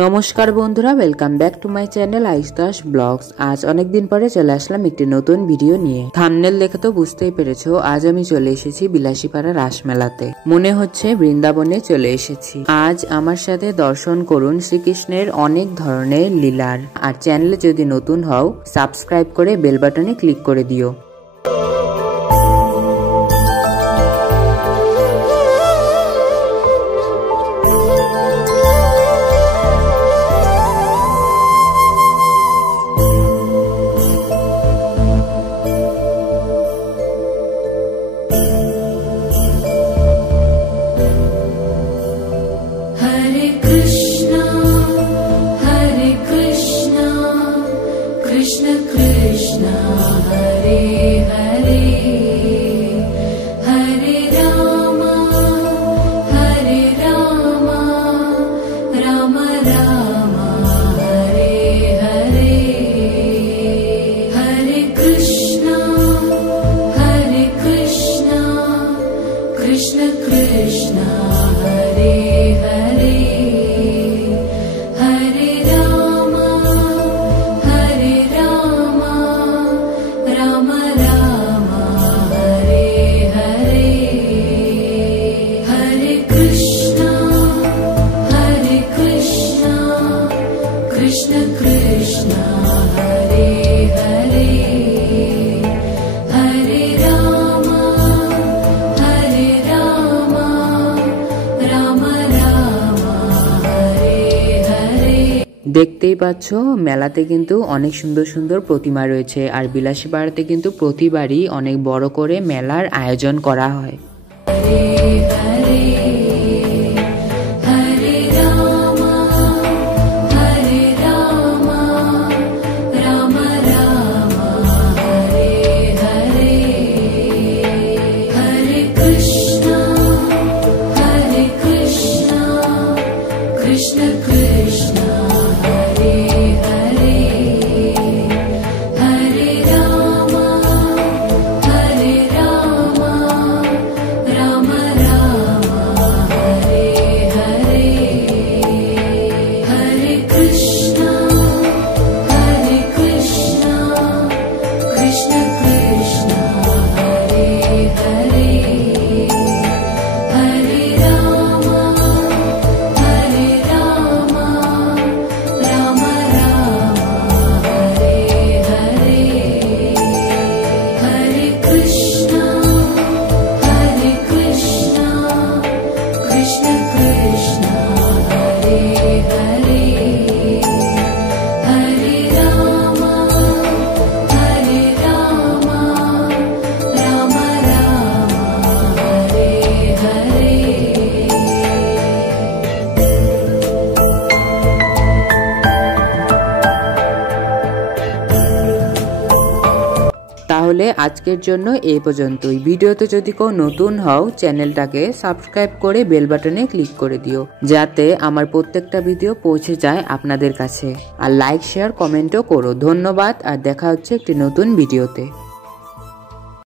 नमस्कार बंधुरा welcome back to my channel Ayush blogs. आज अनेक दिन परे चले आसलाम एक नतून भिडियो निये। थाम्बनेल देखे तो बुझतेई पेरेछो आज आमी चले एसेछि বিলাসীপাড়া रासमेलाते। मने होच्छे बृंदाबने चले एसेछि। आज आमार साथे दर्शन करुन श्रीकृष्णेर अनेक धरनेर लीलार। आर चैनेले जदि नतून हओ सबस्क्राइब करे बेल बाटने क्लिक करे दिओ। कृष्ण कृष्ण हरे हरे हरे राम राम राम हरे हरे हरे कृष्ण कृष्ण कृष्ण हरे हरे कृष्ण कृष्ण हरे हरे हरे राम राम हरे हरे। देखतेई पाच्छो मेलाते किन्तु अनेक सुंदर सुंदर प्रतिमा रयेछे आर বিলাসীপাড়াতে किन्तु प्रतिबारই अनेक बड़ करे मेलार आयोजन करा हय। कृष्ण कृष्ण हरे हरे हरे राम राम हरे हरे हरे कृष्ण कृष्ण कृष्ण हरे हरे हरे राम कृष्ण कृष्ण हरे हरे हरे राम राम हरे हरे। তাহলে আজকের জন্য এই পর্যন্তই। ভিডিওতে যদি কেউ নতুন হও চ্যানেলটাকে সাবস্ক্রাইব করে বেল বাটনে ক্লিক করে দিও যাতে আমার প্রত্যেকটা ভিডিও পৌঁছে যায় আপনাদের কাছে। আর লাইক শেয়ার কমেন্টও করো। ধন্যবাদ আর দেখা হচ্ছে একটি নতুন ভিডিওতে।